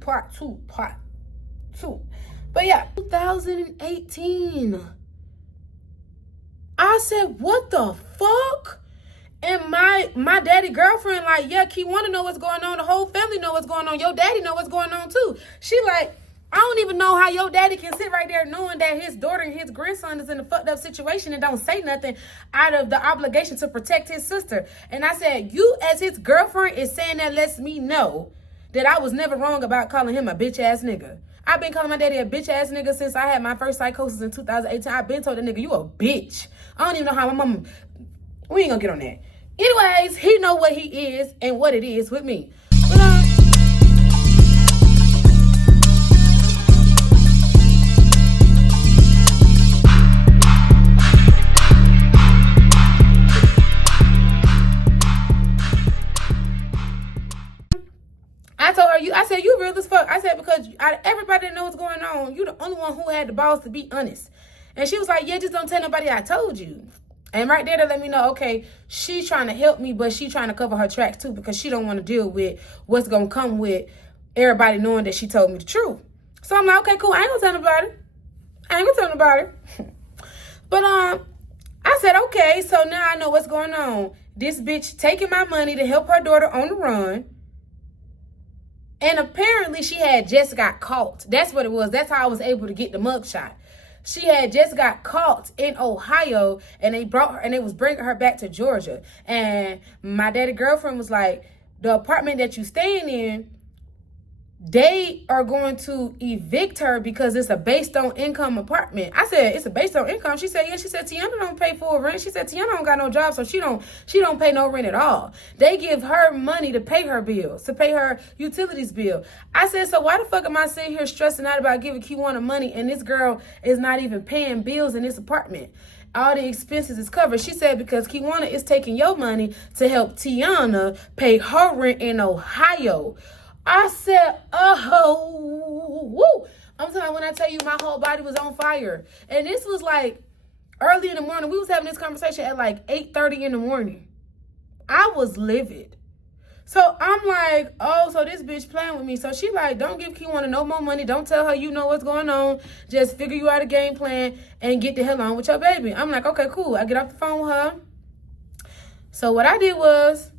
part two. But yeah, 2018. I said, what the fuck? And my daddy girlfriend like, yeah, Key wanna know what's going on. The whole family know what's going on. Your daddy know what's going on too. She like, I don't even know how your daddy can sit right there knowing that his daughter and his grandson is in a fucked up situation and don't say nothing out of the obligation to protect his sister. And I said, you as his girlfriend is saying that lets me know that I was never wrong about calling him a bitch ass nigga. I've been calling my daddy a bitch ass nigga since I had my first psychosis in 2018. I've been told that nigga, you a bitch. I don't even know how my mama, we ain't gonna get on that. Anyways, he know what he is and what it is with me. But, I told her, I said, you real as fuck. I said, because everybody that knows what's going on, you the only one who had the balls to be honest. And she was like, yeah, just don't tell nobody I told you. And right there, to let me know, okay, she's trying to help me, but she's trying to cover her tracks too, because she don't want to deal with what's going to come with everybody knowing that she told me the truth. So I'm like, okay, cool. I ain't going to tell nobody. But I said, okay, so now I know what's going on. This bitch taking my money to help her daughter on the run. And apparently she had just got caught. That's what it was. That's how I was able to get the mugshot. She had just got caught in Ohio, and they brought her, and they was bringing her back to Georgia. And my daddy girlfriend was like, the apartment that you staying in, they are going to evict her because it's a based on income apartment. I said, it's a based on income. She said, yeah. She said, Tiana don't pay full rent. She said, Tiana don't got no job, so she don't pay no rent at all. They give her money to pay her bills, to pay her utilities bill. I said, so why the fuck am I sitting here stressing out about giving Kiwana money and this girl is not even paying bills in this apartment? All the expenses is covered. She said, because Kiwana is taking your money to help Tiana pay her rent in Ohio. I said, oh, woo. I'm telling you, when I tell you my whole body was on fire. And this was like early in the morning. We was having this conversation at like 8:30 in the morning. I was livid. So I'm like, oh, so this bitch playing with me. So she like, don't give Kiwana no more money. Don't tell her you know what's going on. Just figure you out a game plan and get the hell on with your baby. I'm like, okay, cool. I get off the phone with her. So what I did was,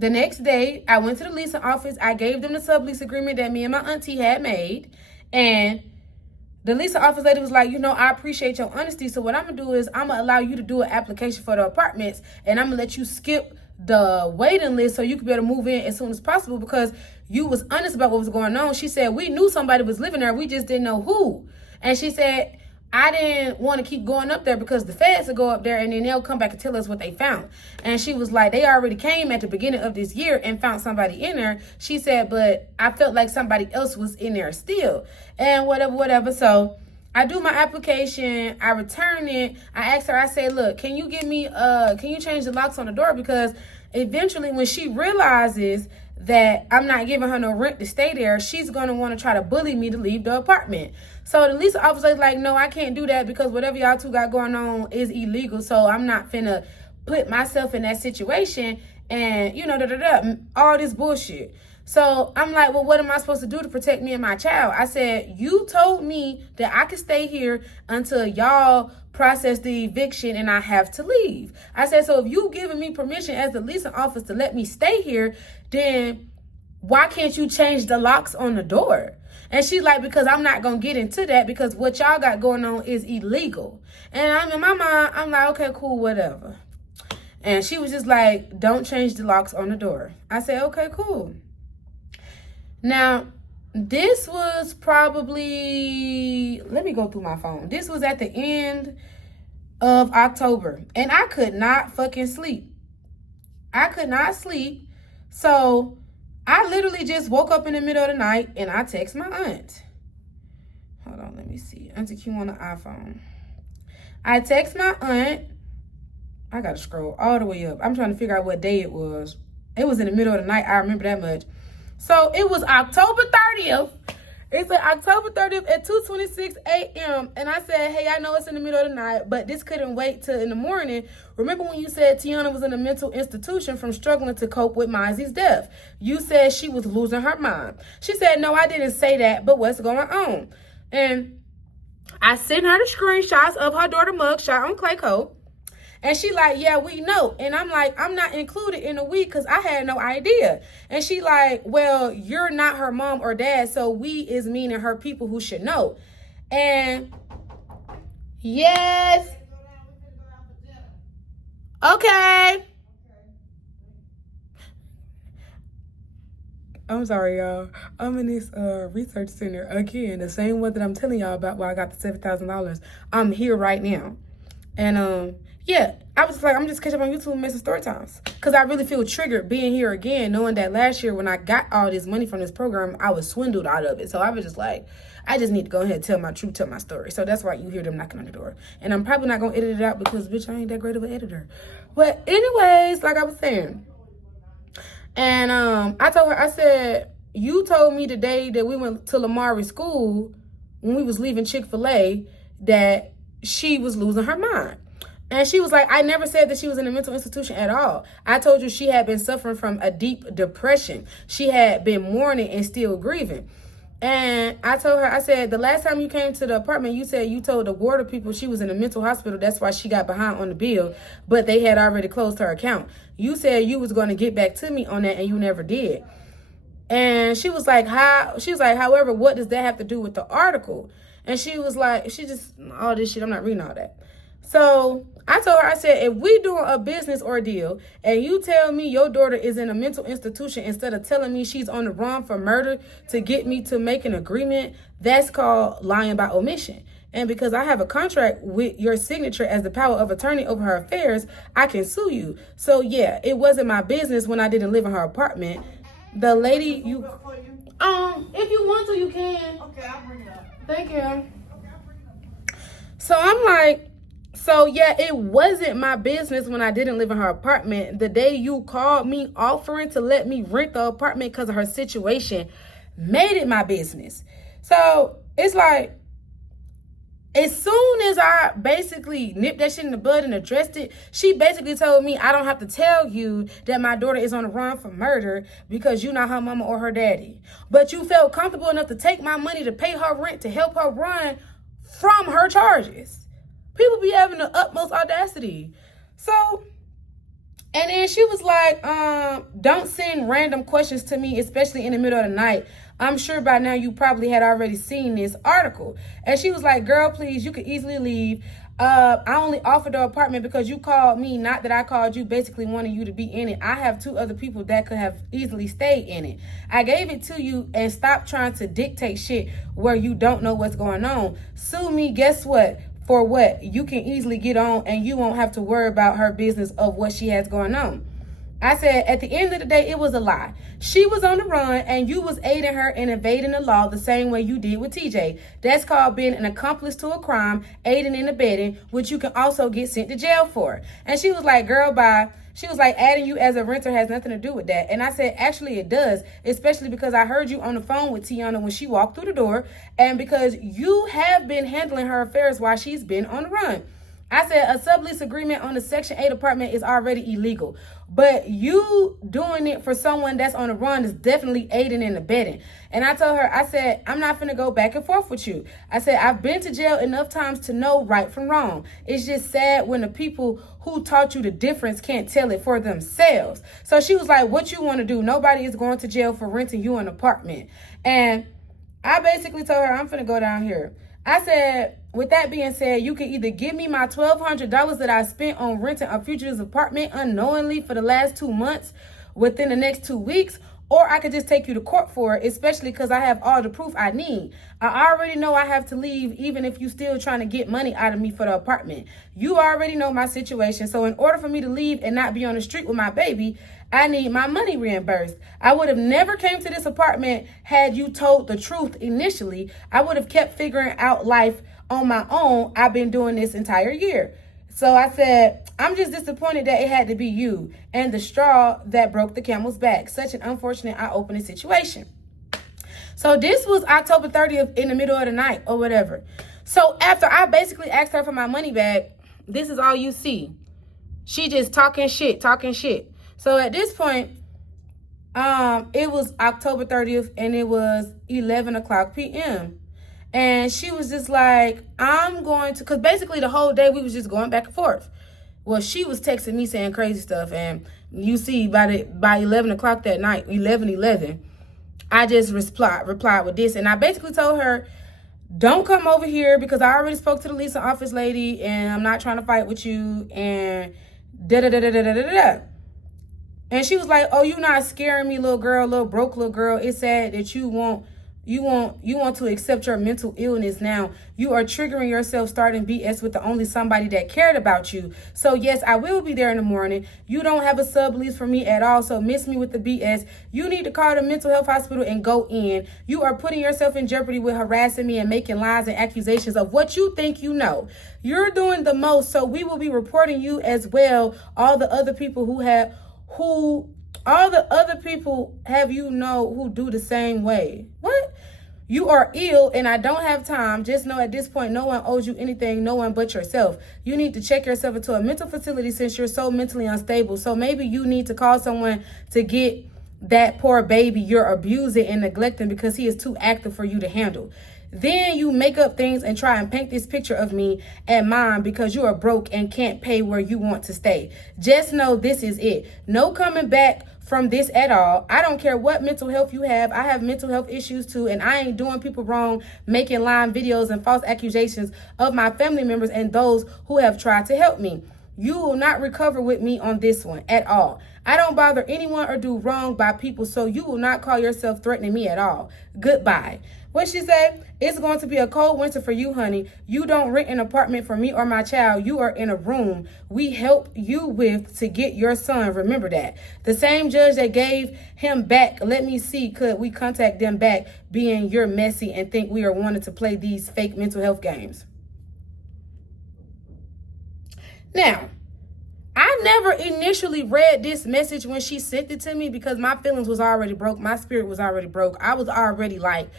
the next day, I went to the leasing office. I gave them the sublease agreement that me and my auntie had made. And the leasing office lady was like, you know, I appreciate your honesty. So what I'm going to do is I'm going to allow you to do an application for the apartments. And I'm going to let you skip the waiting list so you can be able to move in as soon as possible because you was honest about what was going on. She said, we knew somebody was living there. We just didn't know who. And she said, I didn't want to keep going up there because the feds will go up there and then they'll come back and tell us what they found. And she was like, they already came at the beginning of this year and found somebody in there. She said, but I felt like somebody else was in there still. And whatever. So I do my application. I return it. I asked her, I said, look, can you change the locks on the door? Because eventually when she realizes that I'm not giving her no rent to stay there, she's going to want to try to bully me to leave the apartment. So the leasing officer is like, no, I can't do that because whatever y'all two got going on is illegal. So I'm not finna put myself in that situation and, you know, all this bullshit. So I'm like, well, what am I supposed to do to protect me and my child? I said, you told me that I could stay here until y'all process the eviction and I have to leave. I said, so if you giving me permission as the leasing officer to let me stay here, then why can't you change the locks on the door? And she's like, because I'm not going to get into that because what y'all got going on is illegal. And I'm in my mind, I'm like, okay, cool, whatever. And she was just like, don't change the locks on the door. I said, okay, cool. Now, this was probably, let me go through my phone. This was at the end of October. And I could not fucking sleep. I could not sleep. So I literally just woke up in the middle of the night and I text my aunt. Hold on, let me see. Auntie Q on the iPhone. I text my aunt. I gotta scroll all the way up. I'm trying to figure out what day it was. It was in the middle of the night. I remember that much. So it was October 30th It's like October 30th at 2:26 a.m. And I said, hey, I know it's in the middle of the night, but this couldn't wait till in the morning. Remember when you said Tiana was in a mental institution from struggling to cope with Mozzie's death? You said she was losing her mind. She said, no, I didn't say that, but what's going on? And I sent her the screenshots of her daughter mugshot on Clayco. And she like, yeah, we know. And I'm like, I'm not included in the we because I had no idea. And she like, well, you're not her mom or dad, so we is meaning her people who should know. And yes. Okay. I'm sorry, y'all. I'm in this research center again, the same one that I'm telling y'all about where I got the $7,000. I'm here right now. And yeah, I was like, I'm just catching up on YouTube and making story times. Because I really feel triggered being here again, knowing that last year when I got all this money from this program, I was swindled out of it. So I was just like, I just need to go ahead and tell my truth, tell my story. So that's why you hear them knocking on the door. And I'm probably not going to edit it out because, bitch, I ain't that great of an editor. But anyways, like I was saying. And I told her, I said, you told me the day that we went to Lamari's school, when we was leaving Chick-fil-A, that she was losing her mind. And she was like, I never said that she was in a mental institution at all. I told you she had been suffering from a deep depression. She had been mourning and still grieving. And I told her, I said, the last time you came to the apartment, you said you told the water people she was in a mental hospital. That's why she got behind on the bill, but they had already closed her account. You said you was going to get back to me on that, and you never did. And she was like, however, what does that have to do with the article? And she was like, all this shit, I'm not reading all that. So I told her, I said, if we doing a business ordeal and you tell me your daughter is in a mental institution instead of telling me she's on the run for murder to get me to make an agreement, that's called lying by omission. And because I have a contract with your signature as the power of attorney over her affairs, I can sue you. So yeah, it wasn't my business when I didn't live in her apartment. The lady, if you want to, you can. Okay, I'll bring it up. Thank you. So I'm like, so yeah, it wasn't my business when I didn't live in her apartment. The day you called me offering to let me rent the apartment because of her situation made it my business. So it's like, as soon as I basically nipped that shit in the bud and addressed it, she basically told me I don't have to tell you that my daughter is on the run for murder because you're not her mama or her daddy. But you felt comfortable enough to take my money to pay her rent to help her run from her charges. People be having the utmost audacity. So, and then she was like, don't send random questions to me, especially in the middle of the night. I'm sure by now you probably had already seen this article. And she was like, girl, please, you could easily leave. I only offered the apartment because you called me, not that I called you, basically wanting you to be in it. I have 2 other people that could have easily stayed in it. I gave it to you and stop trying to dictate shit where you don't know what's going on. Sue me, guess what? For what? You can easily get on and you won't have to worry about her business of what she has going on. I said, at the end of the day, it was a lie. She was on the run and you was aiding her in evading the law the same way you did with TJ. That's called being an accomplice to a crime, aiding and abetting, which you can also get sent to jail for. And she was like, girl, bye. She was like, adding you as a renter has nothing to do with that. And I said, actually, it does, especially because I heard you on the phone with Tiana when she walked through the door and because you have been handling her affairs while she's been on the run. I said a sublease agreement on the Section 8 apartment is already illegal. But you doing it for someone that's on the run is definitely aiding and abetting. And I told her, I said, I'm not finna go back and forth with you. I said, I've been to jail enough times to know right from wrong. It's just sad when the people who taught you the difference can't tell it for themselves. So she was like, what you want to do? Nobody is going to jail for renting you an apartment. And I basically told her, I'm finna go down here. I said, with that being said, you can either give me my $1,200 that I spent on renting a fugitive apartment unknowingly for the last 2 months within the next 2 weeks, or I could just take you to court for it, especially because I have all the proof I need. I already know I have to leave even if you still trying to get money out of me for the apartment. You already know my situation, so in order for me to leave and not be on the street with my baby, I need my money reimbursed. I would have never came to this apartment had you told the truth initially. I would have kept figuring out life on my own. I've been doing this entire year. So I said, I'm just disappointed that it had to be you and the straw that broke the camel's back. Such an unfortunate eye-opening situation. So this was October 30th in the middle of the night or whatever. So after I basically asked her for my money back, this is all you see. She just talking shit. So at this point, it was October 30th and it was 11 o'clock p.m. And she was just like, I'm going to, because basically the whole day we was just going back and forth. Well, she was texting me saying crazy stuff. And you see by 11 o'clock that night, 11:11, I just replied with this. And I basically told her, don't come over here because I already spoke to the leasing office lady and I'm not trying to fight with you and da-da-da-da-da-da-da-da. And she was like, oh, you not scaring me, little girl, little broke little girl. It's sad that you want to accept your mental illness now. You are triggering yourself starting BS with the only somebody that cared about you. So yes, I will be there in the morning. You don't have a sublease for me at all, so miss me with the BS. You need to call the mental health hospital and go in. You are putting yourself in jeopardy with harassing me and making lies and accusations of what you think you know. You're doing the most, so we will be reporting you as well. All the other people who have you know who do the same way. What? You are ill and I don't have time. Just know at this point, no one owes you anything, no one but yourself. You need to check yourself into a mental facility since you're so mentally unstable. So maybe you need to call someone to get that poor baby you're abusing and neglecting because he is too active for you to handle. Then you make up things and try and paint this picture of me and mine because you are broke and can't pay where you want to stay. Just know this is it. No coming back from this at all. I don't care what mental health you have. I have mental health issues too, and I ain't doing people wrong, making lying videos and false accusations of my family members and those who have tried to help me. You will not recover with me on this one at all. I don't bother anyone or do wrong by people, so you will not call yourself threatening me at all. Goodbye. What she said? It's going to be a cold winter for you, honey. You don't rent an apartment for me or my child. You are in a room we help you with to get your son. Remember that. The same judge that gave him back, let me see, could we contact them back, being you're messy and think we are wanting to play these fake mental health games. Now, I never initially read this message when she sent it to me because my feelings was already broke. My spirit was already broke. I was already like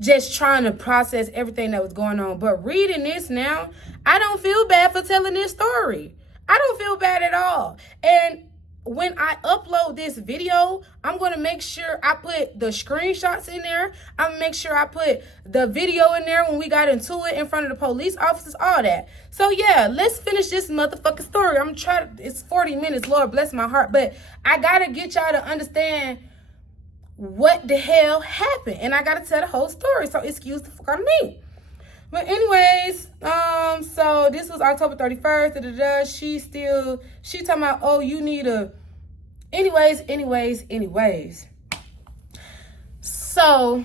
just trying to process everything that was going on. But reading this now, I don't feel bad for telling this story. I don't feel bad at all. And when I upload this video, I'm going to make sure I put the screenshots in there. I'm going to make sure I put the video in there when we got into it in front of the police officers, all that. So yeah, let's finish this motherfucking story. I'm trying to, it's 40 minutes, Lord bless my heart. But I got to get y'all to understand what the hell happened. And I got to tell the whole story. So excuse the fuck out of me. But anyways, so this was October 31st. She talking about, oh, you need a, anyways. So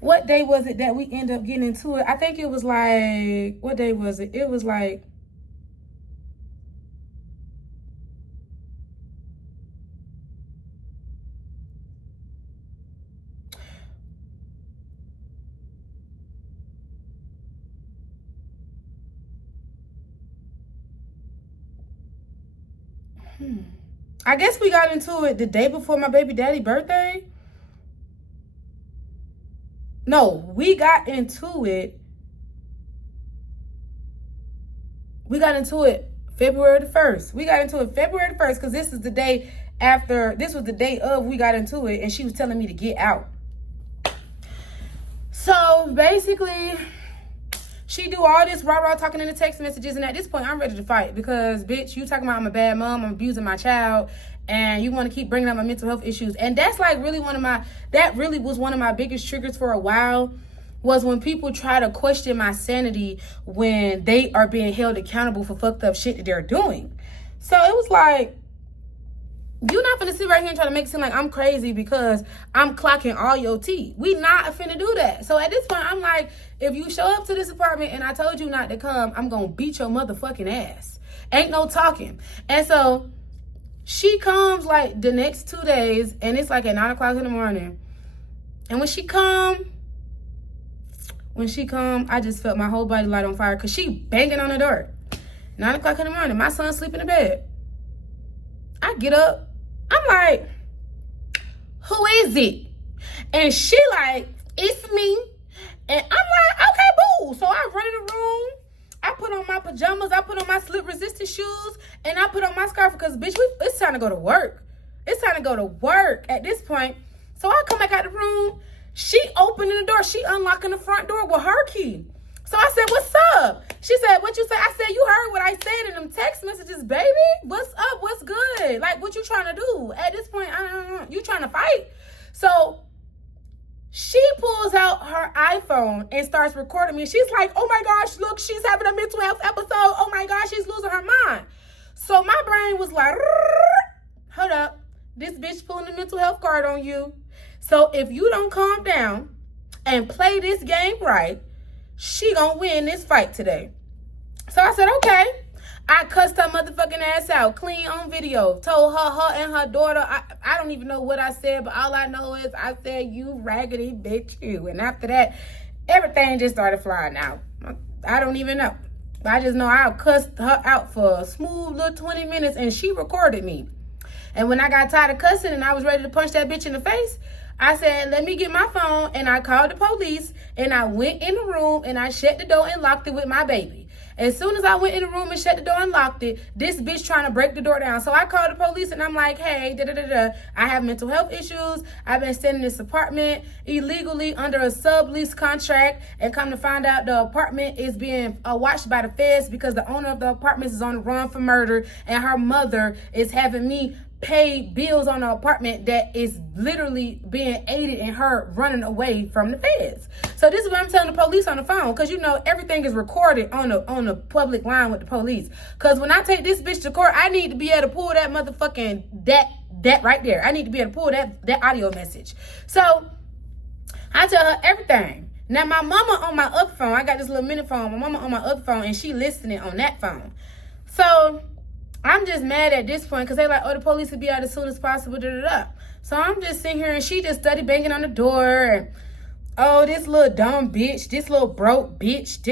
what day was it that we ended up getting into it? I think it was like, what day was it? It was like, I guess we got into it the day before my baby daddy's birthday. No, we got into it February the 1st. We got into it February the 1st because this was the day of we got into it, and she was telling me to get out. So basically, she do all this rah-rah talking in the text messages, and at this point, I'm ready to fight because, bitch, you talking about I'm a bad mom, I'm abusing my child, and you want to keep bringing up my mental health issues. And that's like really that really was one of my biggest triggers for a while, was when people try to question my sanity when they are being held accountable for fucked up shit that they're doing. So it was like, you're not finna sit right here and try to make it seem like I'm crazy because I'm clocking all your tea. We not finna do that. So at this point, I'm like, if you show up to this apartment and I told you not to come, I'm gonna beat your motherfucking ass. Ain't no talking. And so she comes like the next 2 days, and it's like at 9 o'clock in the morning. And when she come, I just felt my whole body light on fire because she banging on the door. 9 o'clock in the morning, my son sleeping in the bed. I get up. I'm like, who is it? And she like, it's me. And I'm like, okay, boo. So I run in the room. I put on my pajamas. I put on my slip-resistant shoes. And I put on my scarf because, bitch, it's time to go to work. It's time to go to work at this point. So I come back out the room. She opening the door. She unlocking the front door with her key. So I said, what's up? She said, what you say? I said, you heard what I said in them text messages, baby. What's up? What's good? Like, what you trying to do? At this point, you trying to fight? So she pulls out her iPhone and starts recording me. She's like, oh my gosh, look, she's having a mental health episode. Oh my gosh, she's losing her mind. So my brain was like, hold up. This bitch pulling the mental health card on you. So if you don't calm down and play this game right, she gonna win this fight today. So I said, okay. I cussed her motherfucking ass out, clean on video. Told her and her daughter, I don't even know what I said, but all I know is I said, you raggedy bitch, you. And after that, everything just started flying out. I don't even know. I just know I cussed her out for a smooth little 20 minutes and she recorded me. And when I got tired of cussing and I was ready to punch that bitch in the face, I said, let me get my phone, and I called the police, and I went in the room, and I shut the door and locked it with my baby. As soon as I went in the room and shut the door and locked it, this bitch trying to break the door down. So I called the police, and I'm like, hey, I have mental health issues. I've been staying in this apartment illegally under a sublease contract, and come to find out the apartment is being watched by the feds because the owner of the apartment is on the run for murder, and her mother is having me pay bills on the apartment that is literally being aided in her running away from the feds. So this is what I'm telling the police on the phone, because you know everything is recorded on the public line with the police. Because when I take this bitch to court, I need to be able to pull that motherfucking that right there. I need to be able to pull that audio message. So I tell her everything. Now my mama on my other phone, I got this little mini phone. My mama on my other phone, and she listening on that phone. So I'm just mad at this point because they like, oh, the police will be out as soon as possible, So I'm just sitting here and she just study banging on the door and, oh, this little dumb bitch, this little broke bitch,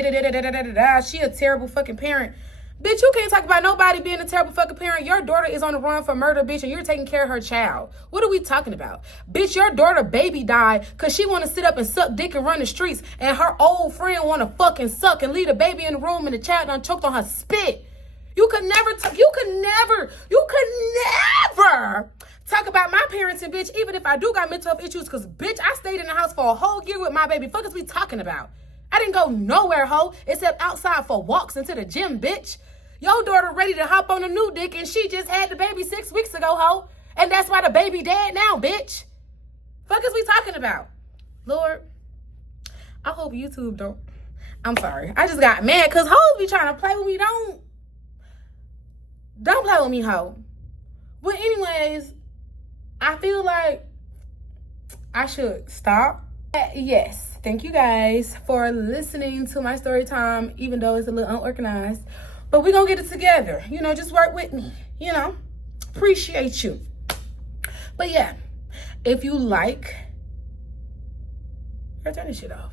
she a terrible fucking parent. Bitch, you can't talk about nobody being a terrible fucking parent. Your daughter is on the run for murder, bitch, and you're taking care of her child. What are we talking about? Bitch, your daughter baby died because she want to sit up and suck dick and run the streets, and her old friend want to fucking suck and leave the baby in the room and the child done choked on her spit. You could never talk about my parenting, bitch, even if I do got mental health issues, because, bitch, I stayed in the house for a whole year with my baby. Fuck is we talking about? I didn't go nowhere, ho, except outside for walks into the gym, bitch. Your daughter ready to hop on a new dick, and she just had the baby 6 weeks ago, ho, and that's why the baby dead now, bitch. Fuck is we talking about? Lord, I hope YouTube don't. I'm sorry. I just got mad, because hoes be trying to play with me. Don't play with me, ho. But anyways, I feel like I should stop. Yes, thank you guys for listening to my story time, even though it's a little unorganized. But we're going to get it together. You know, just work with me. You know, appreciate you. But yeah, if you like, turn this shit off.